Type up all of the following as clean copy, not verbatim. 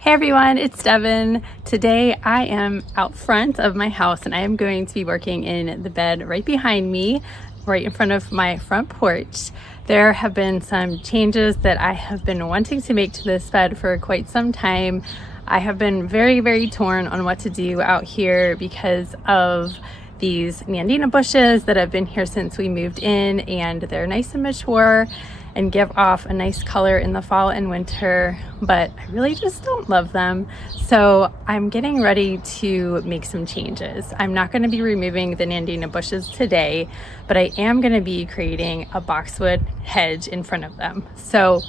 Hey everyone, it's Devin. Today I am out front of my house and I am going to be working in the bed right behind me, right in front of my front porch. There have been some changes that I have been wanting to make to this bed for quite some time. I have been very torn on what to do out here because of these Nandina bushes that have been here since we moved in, and they're nice and mature and give off a nice color in the fall and winter, but I really just don't love them. So I'm getting ready to make some changes. I'm not going to be removing the Nandina bushes today, but I am going to be creating a boxwood hedge in front of them. So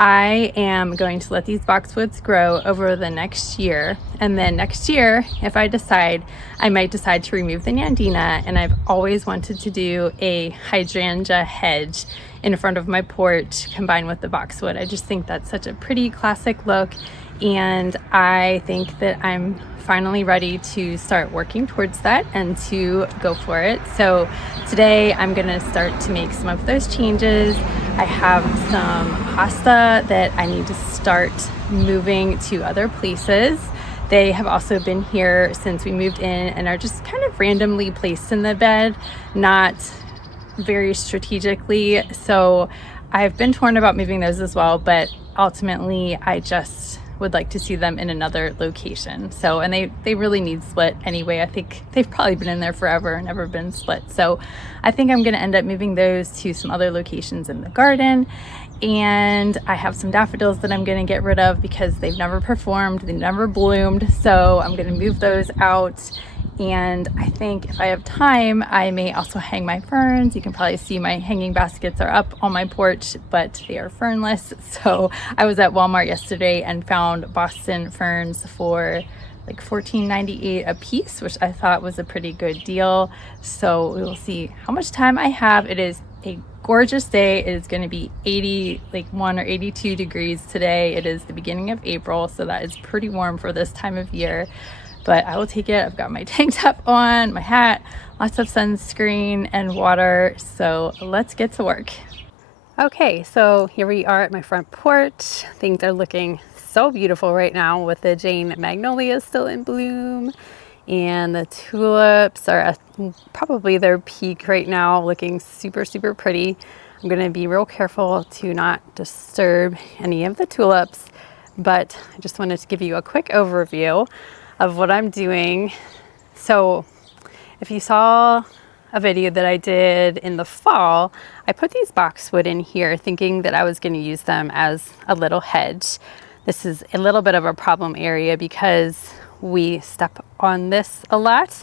I am going to let these boxwoods grow over the next year, and then next year, if I decide, I might decide to remove the Nandina. And I've always wanted to do a hydrangea hedge in front of my porch combined with the boxwood. I just think that's such a pretty classic look, and I think that I'm finally ready to start working towards that and to go for it. So today I'm gonna start to make some of those changes. I have some hosta that I need to start moving to other places. They have also been here since we moved in and are just kind of randomly placed in the bed, not very strategically. So I've been torn about moving those as well, but ultimately I just would like to see them in another location. So, and they really need split anyway. I think they've probably been in there forever and never been split. So I think I'm gonna end up moving those to some other locations in the garden. And I have some daffodils that I'm gonna get rid of because they've never performed, they've never bloomed. So I'm gonna move those out. And I think if I have time, I may also hang my ferns. You can probably see my hanging baskets are up on my porch, but they are fernless. So I was at Walmart yesterday and found Boston ferns for like $14.98 a piece, which I thought was a pretty good deal. So we will see how much time I have. It is a gorgeous day. It is going to be 81 or 82 degrees today. It is the beginning of April, so that is pretty warm for this time of year. But I will take it. I've got my tank top on, my hat, lots of sunscreen and water. So let's get to work. Okay, so here we are at my front porch. Things are looking so beautiful right now with the Jane Magnolia still in bloom. And the tulips are at probably their peak right now, looking super pretty. I'm gonna be real careful to not disturb any of the tulips, but I just wanted to give you a quick overview of what I'm doing. So if you saw a video that I did in the fall, I put these boxwood in here thinking that I was going to use them as a little hedge. This is a little bit of a problem area because we step on this a lot,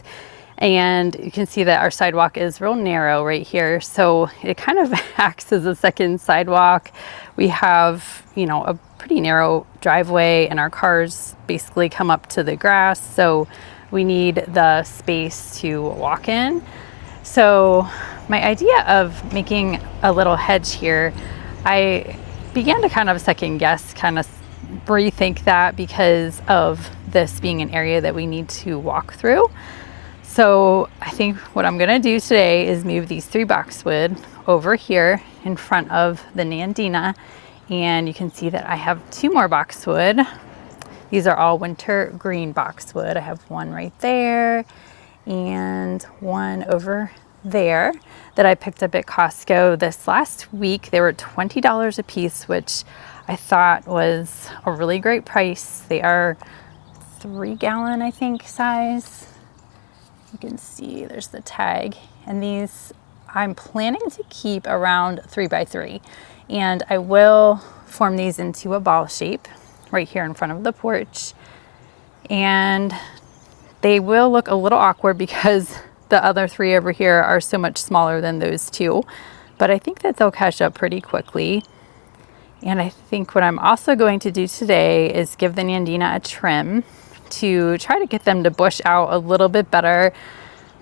and you can see that our sidewalk is real narrow right here. So it kind of acts as a second sidewalk. We have, a pretty narrow driveway and our cars basically come up to the grass. So we need the space to walk in. So my idea of making a little hedge here, I began to kind of second guess, kind of rethink that because of this being an area that we need to walk through. So I think what I'm gonna do today is move these 3 boxwood over here in front of the Nandina. And you can see that I have 2 more boxwood. These are all winter green boxwood. I have one right there and one over there that I picked up at Costco this last week. They were $20 a piece, which I thought was a really great price. They are 3-gallon, I think, size. You can see there's the tag. And these I'm planning to keep around 3x3. And I will form these into a ball shape right here in front of the porch. And they will look a little awkward because the other 3 over here are so much smaller than those 2. But I think that they'll catch up pretty quickly. And I think what I'm also going to do today is give the Nandina a trim to try to get them to bush out a little bit better.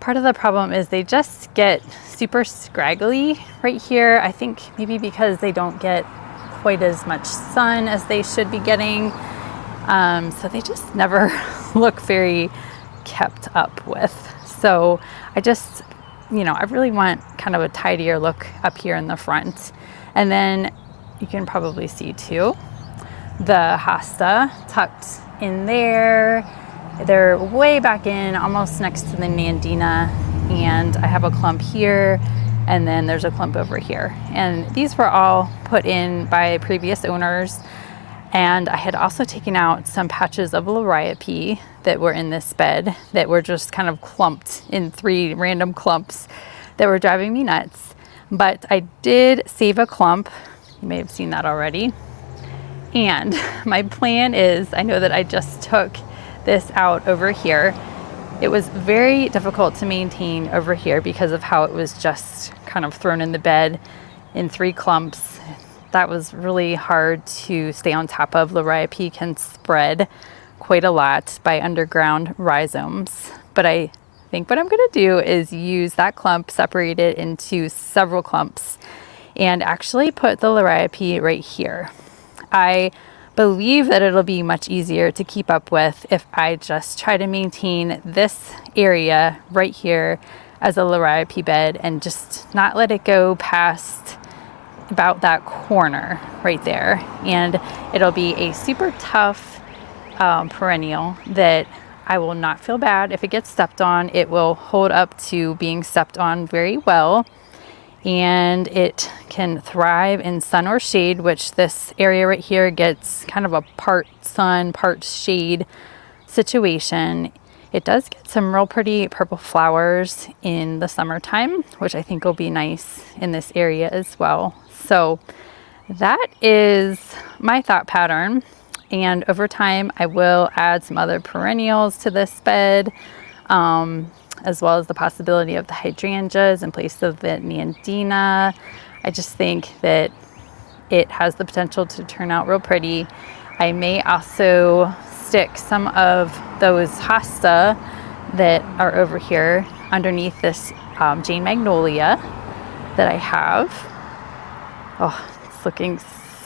Part of the problem is they just get super scraggly right here. I think maybe because they don't get quite as much sun as they should be getting. So they just never look very kept up with. So I just, I really want kind of a tidier look up here in the front. And then you can probably see too, the hosta tucked in there. They're way back in, almost next to the Nandina, and I have a clump here, and then there's a clump over here. And these were all put in by previous owners. And I had also taken out some patches of liriope that were in this bed that were just kind of clumped in 3 random clumps that were driving me nuts. But I did save a clump. You may have seen that already. And my plan is, I know that I just took this out over here. It was very difficult to maintain over here because of how it was just kind of thrown in the bed in 3 clumps. That was really hard to stay on top of. Liriope can spread quite a lot by underground rhizomes. But I think what I'm gonna do is use that clump, separate it into several clumps, and actually put the liriope right here. I believe that it'll be much easier to keep up with if I just try to maintain this area right here as a liriope bed and just not let it go past about that corner right there. And it'll be a super tough perennial that I will not feel bad if it gets stepped on. It will hold up to being stepped on very well, and it can thrive in sun or shade, which this area right here gets kind of a part sun, part shade situation. It does get some real pretty purple flowers in the summertime, which I think will be nice in this area as well. So that is my thought pattern. And over time, I will add some other perennials to this bed, as well as the possibility of the hydrangeas in place of the Nandina. I just think that it has the potential to turn out real pretty. I may also stick some of those hosta that are over here underneath this Jane Magnolia that I have. Oh, it's looking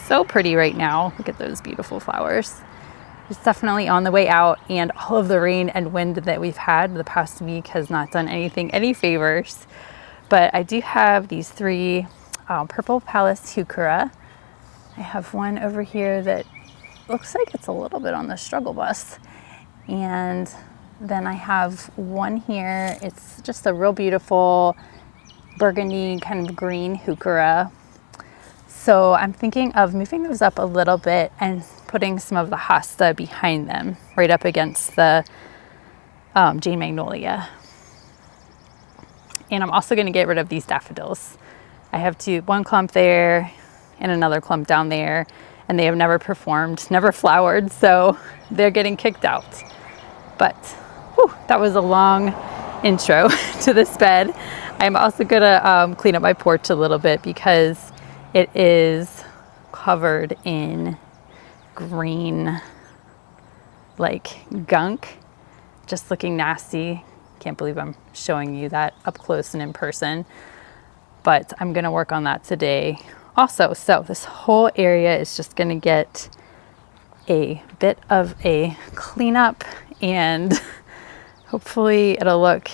so pretty right now. Look at those beautiful flowers. It's definitely on the way out, and all of the rain and wind that we've had the past week has not done any favors. But I do have these 3 purple Pallas heuchera. I have one over here that looks like it's a little bit on the struggle bus. And then I have one here. It's just a real beautiful burgundy kind of green heuchera. So I'm thinking of moving those up a little bit and putting some of the hosta behind them, right up against the Jane Magnolia. And I'm also going to get rid of these daffodils. I have 1 clump there and another clump down there, and they have never performed, never flowered, so they're getting kicked out. But whew, that was a long intro to this bed. I'm also going to clean up my porch a little bit because it is covered in green, like gunk, just looking nasty. Can't believe I'm showing you that up close and in person, but I'm gonna work on that today also. So this whole area is just gonna get a bit of a cleanup, and hopefully it'll look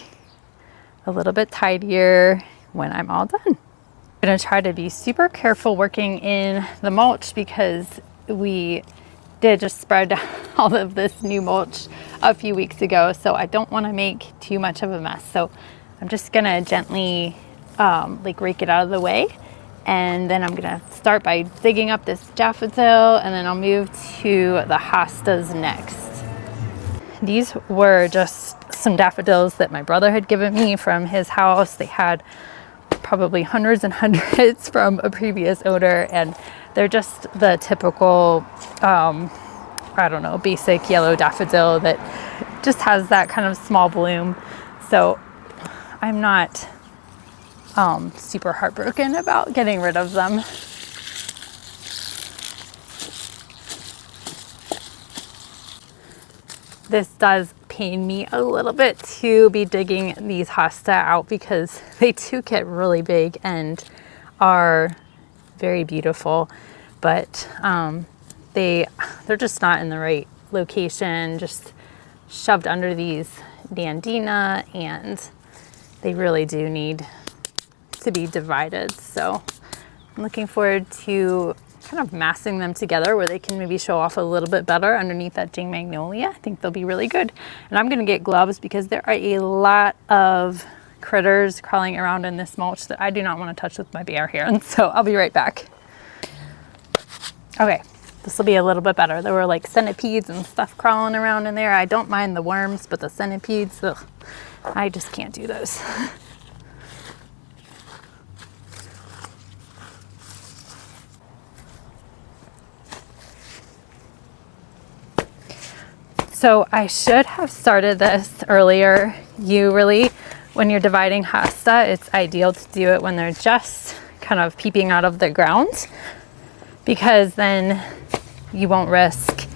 a little bit tidier when I'm all done. I'm gonna try to be super careful working in the mulch because we did just spread all of this new mulch a few weeks ago, so I don't want to make too much of a mess. So I'm just gonna gently like rake it out of the way, and then I'm gonna start by digging up this daffodil, and then I'll move to the hostas next. These were just some daffodils that my brother had given me from his house. They had probably hundreds and hundreds from a previous owner, and they're just the typical I don't know, basic yellow daffodil that just has that kind of small bloom. So I'm not super heartbroken about getting rid of them. This does pain me a little bit to be digging these hosta out because they do get really big and are very beautiful, but they're just not in the right location, just shoved under these Nandina, and they really do need to be divided. So I'm looking forward to kind of massing them together where they can maybe show off a little bit better underneath that Jing Magnolia. I think they'll be really good. And I'm gonna get gloves because there are a lot of critters crawling around in this mulch that I do not want to touch with my bare hands. So I'll be right back. Okay, this will be a little bit better. There were like centipedes and stuff crawling around in there. I don't mind the worms, but the centipedes, ugh, I just can't do those. So I should have started this earlier. When you're dividing hosta, it's ideal to do it when they're just kind of peeping out of the ground, because then you won't risk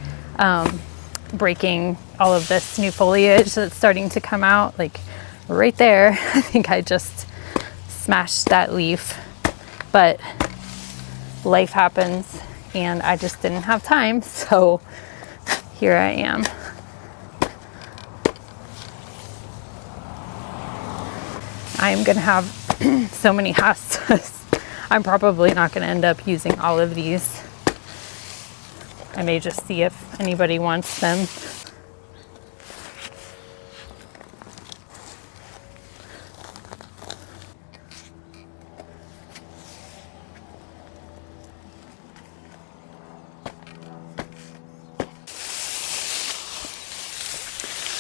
breaking all of this new foliage that's starting to come out. Like right there, I think I just smashed that leaf, but life happens and I just didn't have time. So here I am. I'm gonna have so many hostas. I'm probably not gonna end up using all of these. I may just see if anybody wants them.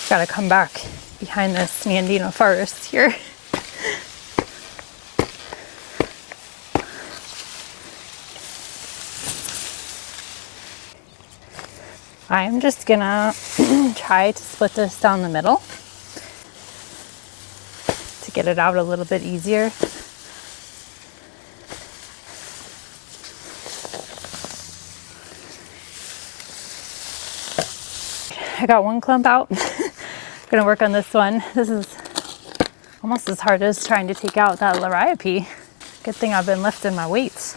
Gotta come back behind this Nandina forest here. I'm just gonna try to split this down the middle to get it out a little bit easier. I got one clump out. I'm gonna work on this one. This is almost as hard as trying to take out that liriope. Good thing I've been lifting my weights.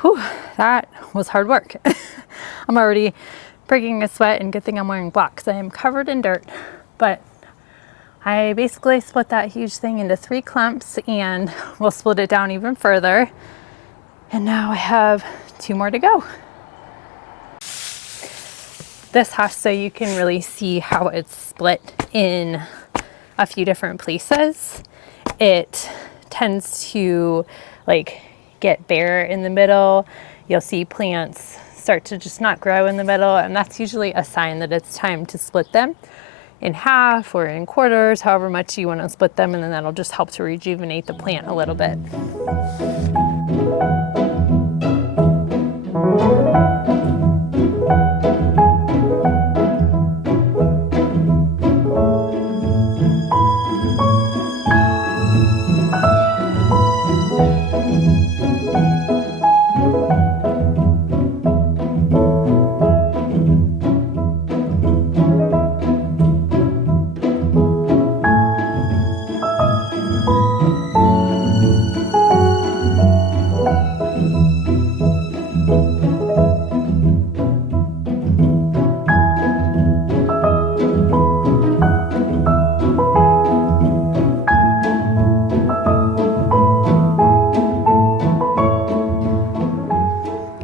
Whew, that was hard work. I'm already breaking a sweat, and good thing I'm wearing black because I am covered in dirt. But I basically split that huge thing into 3 clumps, and we'll split it down even further. And now I have 2 more to go. This hosta, you can really see how it's split in a few different places. It tends to like get bare in the middle. You'll see plants start to just not grow in the middle, and that's usually a sign that it's time to split them in half or in quarters, however much you want to split them, and then that'll just help to rejuvenate the plant a little bit.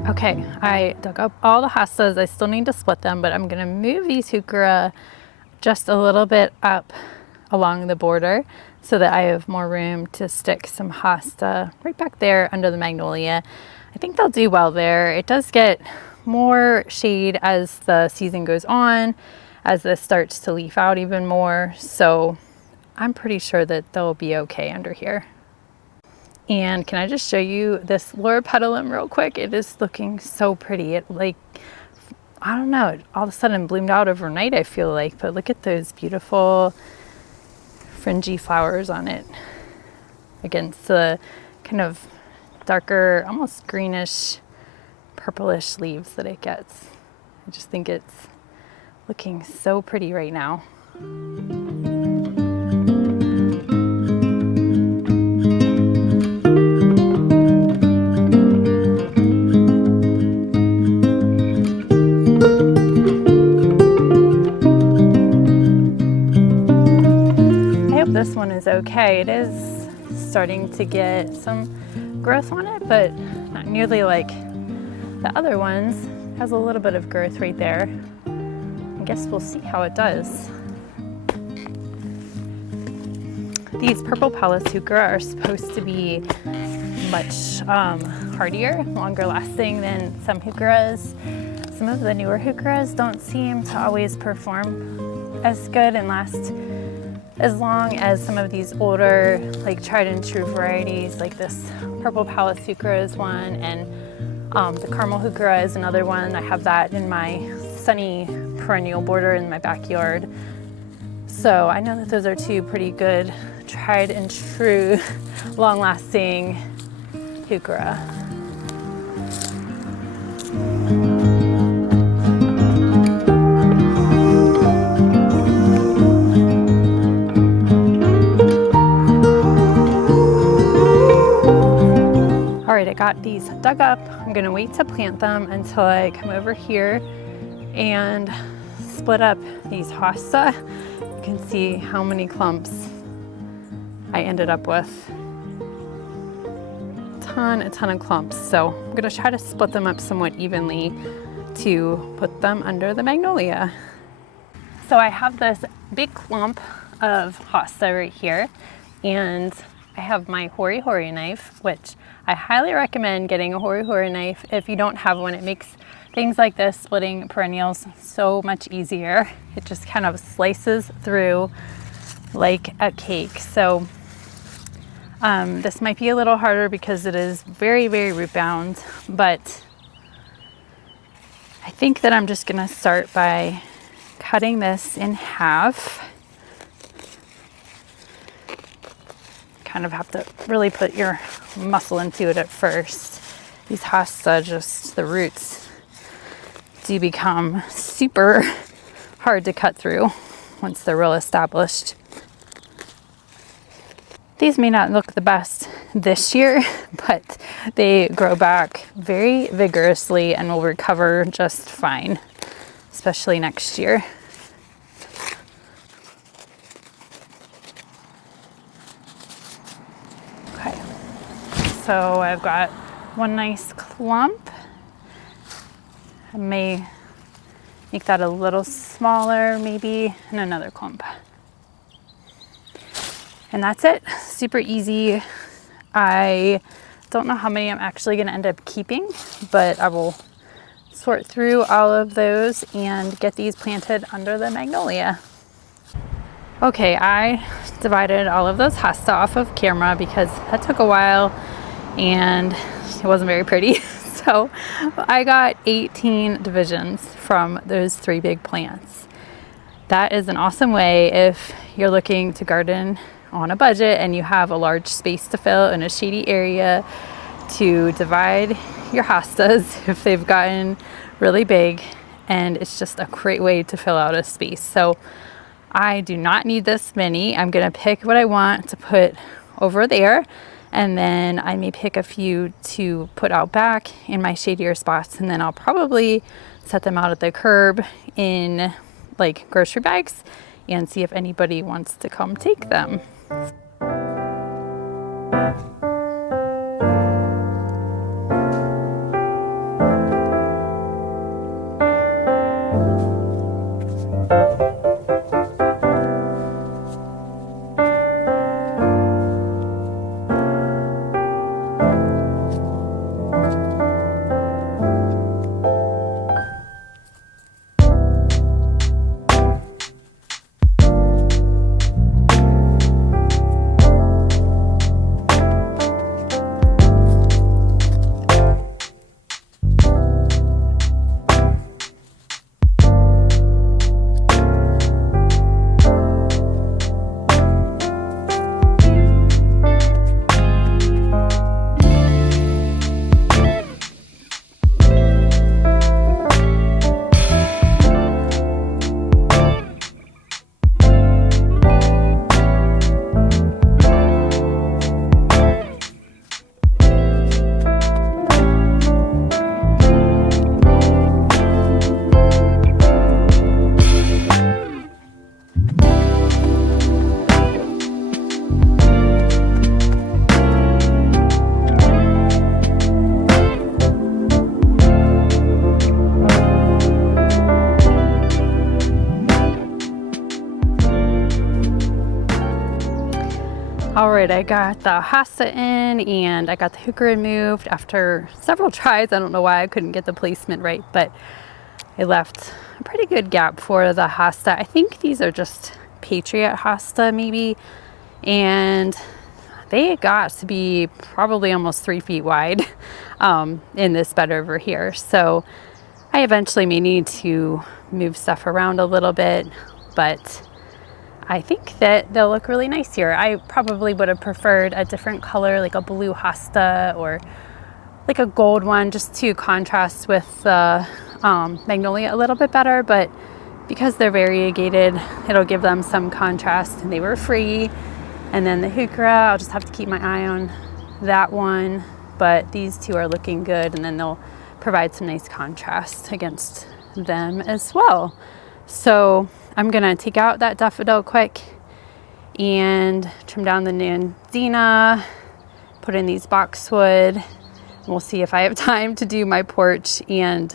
Okay, I dug up all the hostas. I still need to split them, but I'm gonna move these heuchera just a little bit up along the border so that I have more room to stick some hosta right back there under the magnolia. I think they'll do well there. It does get more shade as the season goes on, as this starts to leaf out even more. So I'm pretty sure that they'll be okay under here. And can I just show you this loropetalum real quick? It is looking so pretty. It like, I don't know, it all of a sudden bloomed out overnight, I feel like, but look at those beautiful fringy flowers on it against the kind of darker, almost greenish, purplish leaves that it gets. I just think it's looking so pretty right now. okay. It is starting to get some growth on it, but not nearly like the other ones. It has a little bit of growth right there. I guess we'll see how it does. These purple Palus heuchera are supposed to be much hardier, longer lasting than some heucheras. Some of the newer heucheras don't seem to always perform as good and last as long as some of these older, like tried and true varieties, like this purple Palus heuchera is one, and the caramel heuchera is another one. I have that in my sunny perennial border in my backyard. So I know that those are two pretty good, tried and true, long-lasting heuchera. All right, I got these dug up. I'm gonna wait to plant them until I come over here and split up these hosta. You can see how many clumps I ended up with. A ton of clumps. So I'm gonna try to split them up somewhat evenly to put them under the magnolia. So I have this big clump of hosta right here, and I have my Hori Hori knife, which I highly recommend getting a Hori Hori knife if you don't have one. It makes things like this, splitting perennials, so much easier. It just kind of slices through like a cake. So this might be a little harder because it is very, very root bound, but I think that I'm just gonna start by cutting this in half. Kind of have to really put your muscle into it at first. These hosta, just the roots do become super hard to cut through once they're real established. These may not look the best this year, but they grow back very vigorously and will recover just fine, especially next year. Okay, so I've got one nice clump. I may make that a little smaller maybe, and another clump. And that's it, super easy. I don't know how many I'm actually gonna end up keeping, but I will sort through all of those and get these planted under the magnolia. Okay, I divided all of those hosta off of camera because that took a while and it wasn't very pretty. So I got 18 divisions from those 3 big plants. That is an awesome way if you're looking to garden on a budget and you have a large space to fill in a shady area, to divide your hostas if they've gotten really big, and it's just a great way to fill out a space. So I do not need this many. I'm gonna pick what I want to put over there, and then I may pick a few to put out back in my shadier spots, and then I'll probably set them out at the curb in like grocery bags and see if anybody wants to come take them. right, I got the hosta in and I got the hooker removed after several tries. I don't know why I couldn't get the placement right, but I left a pretty good gap for the hosta. I think these are just Patriot hosta maybe, and they got to be probably almost 3 feet wide in this bed over here. So I eventually may need to move stuff around a little bit, but I think that they'll look really nice here. I probably would have preferred a different color, like a blue hosta or like a gold one, just to contrast with the magnolia a little bit better. But because they're variegated, it'll give them some contrast, and they were free. And then the heuchera, I'll just have to keep my eye on that one. But these two are looking good, and then they'll provide some nice contrast against them as well. So I'm gonna take out that daffodil quick and trim down the Nandina, put in these boxwood. We'll see if I have time to do my porch and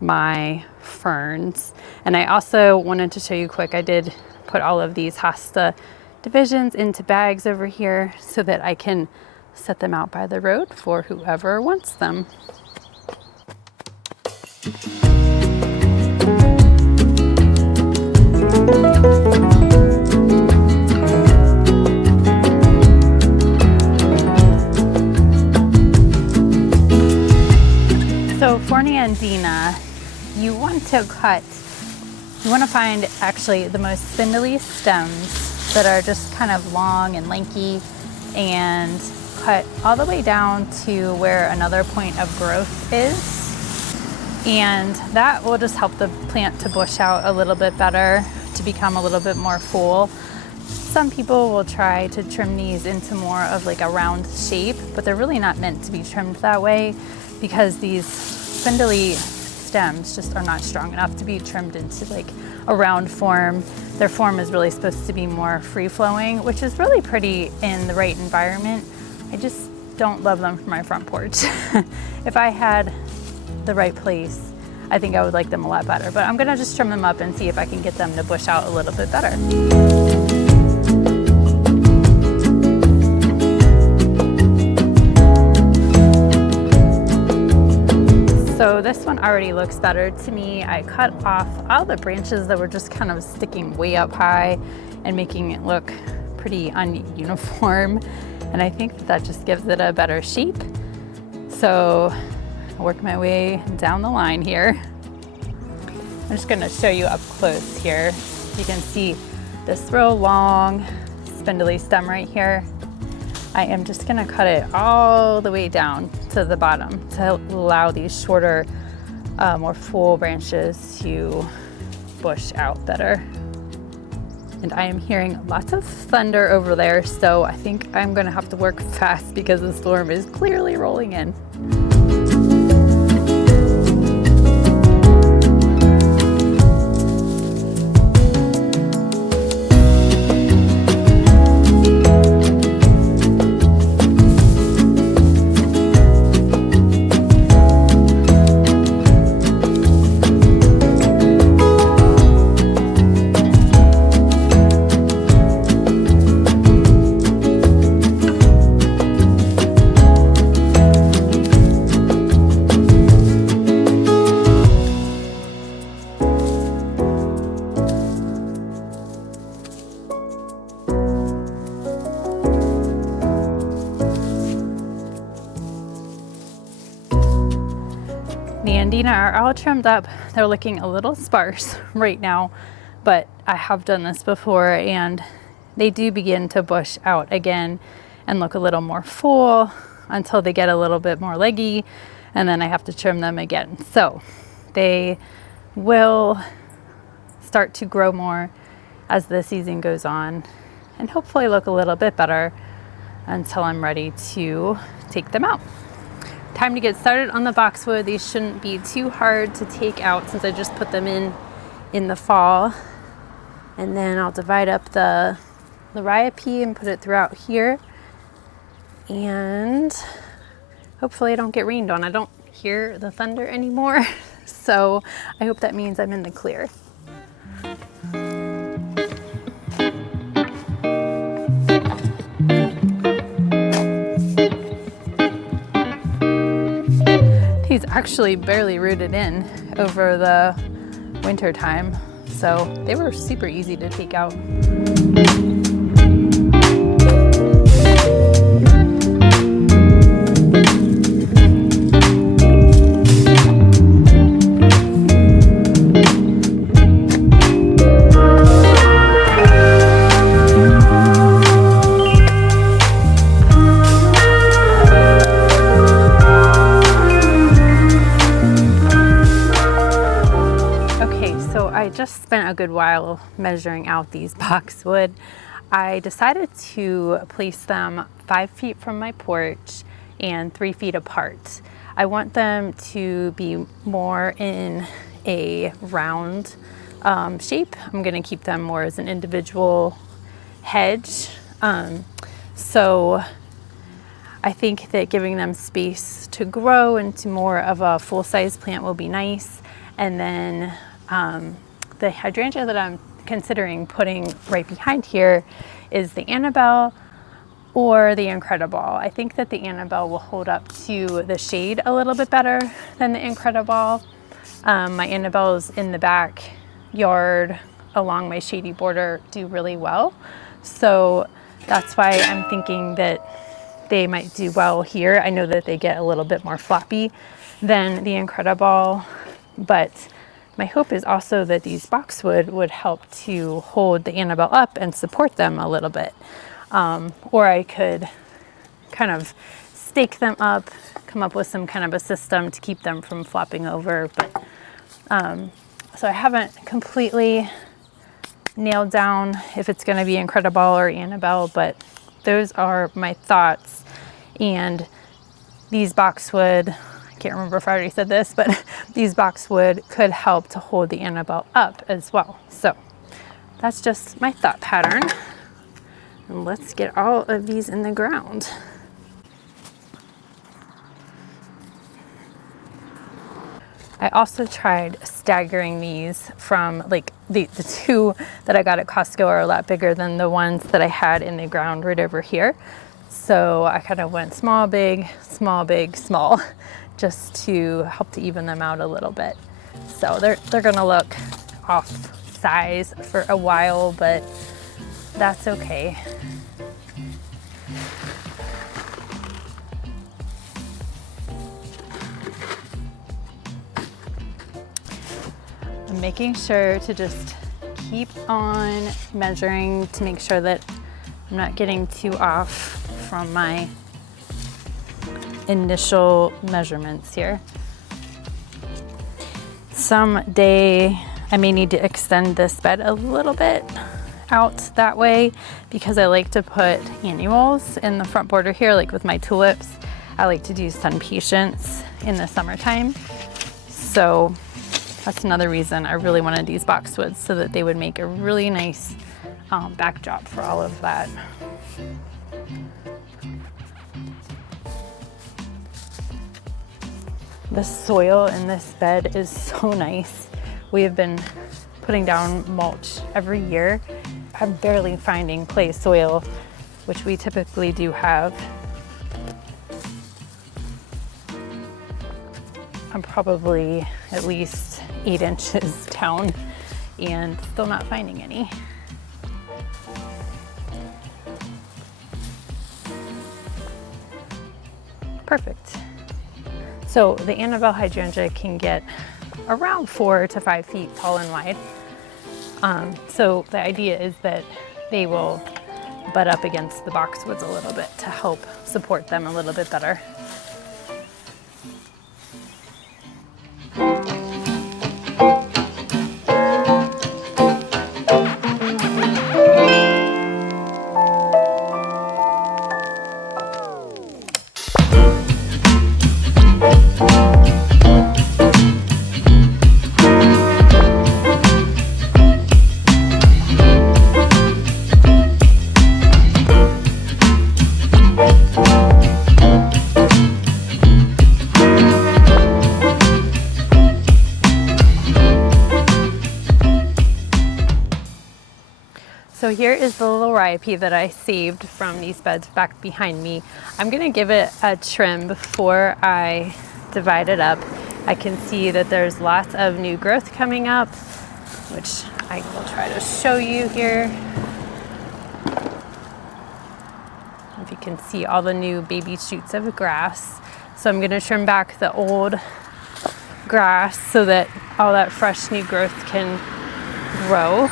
my ferns. And I also wanted to show you quick, I did put all of these hosta divisions into bags over here so that I can set them out by the road for whoever wants them. So for Nandina, you want to find actually the most spindly stems that are just kind of long and lanky, and cut all the way down to where another point of growth is. And that will just help the plant to bush out a little bit better, to become a little bit more full. Some people will try to trim these into more of like a round shape, but they're really not meant to be trimmed that way, because these spindly stems just are not strong enough to be trimmed into like a round form. Their form is really supposed to be more free-flowing, which is really pretty in the right environment. I just don't love them for my front porch. If I had the right place, I think I would like them a lot better, but I'm gonna just trim them up and see if I can get them to bush out a little bit better. So this one already looks better to me. I cut off all the branches that were just kind of sticking way up high and making it look pretty ununiform. And I think that just gives it a better shape. So I'll work my way down the line here. I'm just gonna show you up close here. You can see this real long spindly stem right here. I am just gonna cut it all the way down to the bottom to allow these shorter, more full branches to bush out better. And I am hearing lots of thunder over there, so I think I'm gonna have to work fast because the storm is clearly rolling in. Nandina are all trimmed up. They're looking a little sparse right now, but I have done this before and they do begin to bush out again and look a little more full until they get a little bit more leggy, and then I have to trim them again. So they will start to grow more as the season goes on and hopefully look a little bit better until I'm ready to take them out. Time to get started on the boxwood. These shouldn't be too hard to take out since I just put them in the fall. And then I'll divide up the ryope and put it throughout here. And hopefully I don't get rained on. I don't hear the thunder anymore. So I hope that means I'm in the clear. actually barely rooted in over the winter time, so they were super easy to take out. I just spent a good while measuring out these boxwood. I decided to place them 5 feet from my porch and 3 feet apart. I want them to be more in a round shape. I'm going to keep them more as an individual hedge. So I think that giving them space to grow into more of a full-size plant will be nice. And then the hydrangea that I'm considering putting right behind here is the Annabelle or the Incredible. I think that the Annabelle will hold up to the shade a little bit better than the Incredible. My Annabelles in the backyard along my shady border do really well. So that's why I'm thinking that they might do well here. I know that they get a little bit more floppy than the Incredible, but my hope is also that these boxwood would help to hold the Annabelle up and support them a little bit. Or I could kind of stake them up, come up with some kind of a system to keep them from flopping over. But so I haven't completely nailed down if it's going to be Incredible or Annabelle, but those are my thoughts. And these boxwood, I can't remember if I already said this, but these boxwood could help to hold the Annabelle up as well. So that's just my thought pattern. And let's get all of these in the ground. I also tried staggering these from like the two that I got at Costco are a lot bigger than the ones that I had in the ground right over here. So I kind of went small, big, small, big, small, just to help to even them out a little bit. So they're gonna look off size for a while, but that's okay. I'm making sure to just keep on measuring to make sure that I'm not getting too off from my initial measurements here. Someday I may need to extend this bed a little bit out that way because I like to put annuals in the front border here, like with my tulips. I like to do sun patience in the summertime. So that's another reason I really wanted these boxwoods, so that they would make a really nice backdrop for all of that. The soil in this bed is so nice. We have been putting down mulch every year. I'm barely finding clay soil, which we typically do have. I'm probably at least 8 inches down and still not finding any. Perfect. So the Annabelle hydrangea can get around 4 to 5 feet tall and wide. So the idea is that they will butt up against the boxwoods a little bit to help support them a little bit better. So here is the little ryepe that I saved from these beds back behind me. I'm gonna give it a trim before I divide it up. I can see that there's lots of new growth coming up, which I will try to show you here. If you can see all the new baby shoots of grass. So I'm gonna trim back the old grass so that all that fresh new growth can grow.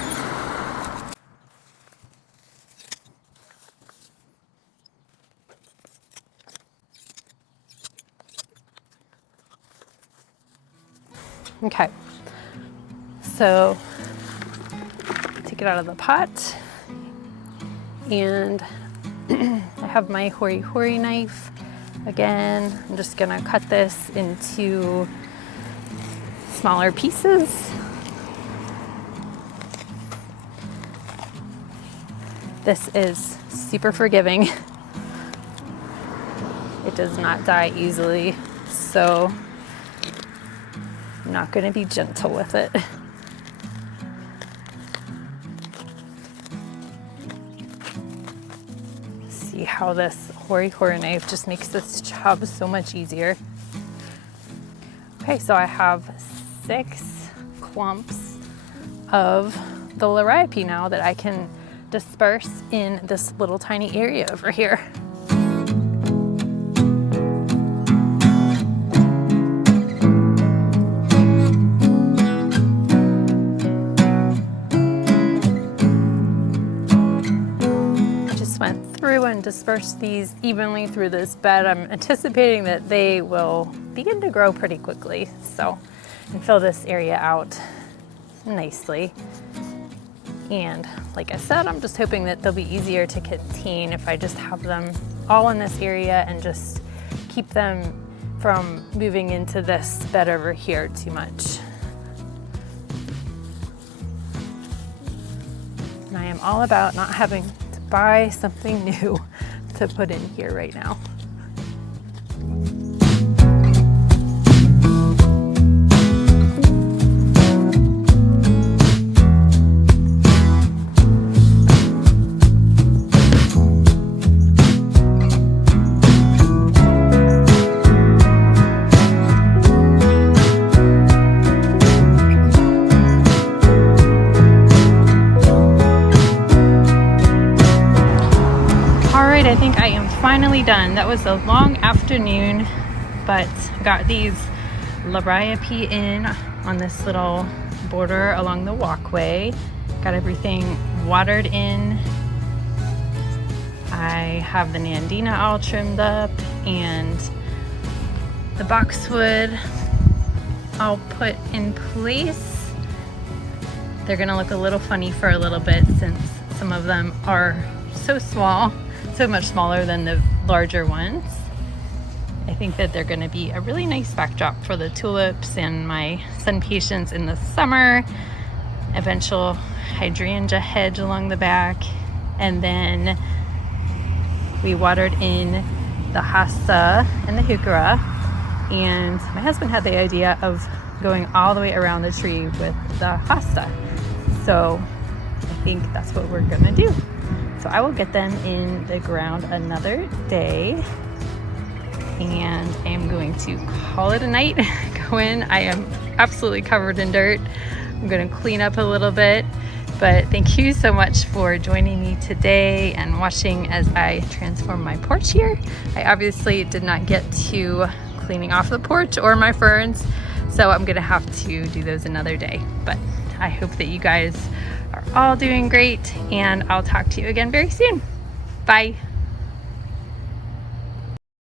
Okay, so take it out of the pot, and I have my Hori Hori knife. Again, I'm just gonna cut this into smaller pieces. This is super forgiving. It does not die easily, so I'm not going to be gentle with it. See how this Hori Hori knife just makes this job so much easier. Okay, so I have 6 clumps of the liriope now that I can disperse in this little tiny area over here. Went through and dispersed these evenly through this bed. I'm anticipating that they will begin to grow pretty quickly, so and fill this area out nicely. And like I said, I'm just hoping that they'll be easier to contain if I just have them all in this area and just keep them from moving into this bed over here too much. And I am all about not having buy something new to put in here right now. I think I am finally done. That was a long afternoon, but got these liriope in on this little border along the walkway. Got everything watered in. I have the Nandina all trimmed up and the boxwood all put in place. They're gonna look a little funny for a little bit since some of them are so small. So much smaller than the larger ones. I think that they're going to be a really nice backdrop for the tulips and my sun patience in the summer, eventual hydrangea hedge along the back, and then we watered in the hosta and the heuchera, and my husband had the idea of going all the way around the tree with the hosta, so I think that's what we're gonna do. So I will get them in the ground another day, and I am going to call it a night. Go in. I am absolutely covered in dirt. I'm going to clean up a little bit, but thank you so much for joining me today and watching as I transform my porch here. I obviously did not get to cleaning off the porch or my ferns, so I'm going to have to do those another day, but I hope that you guys are all doing great, and I'll talk to you again very soon. Bye.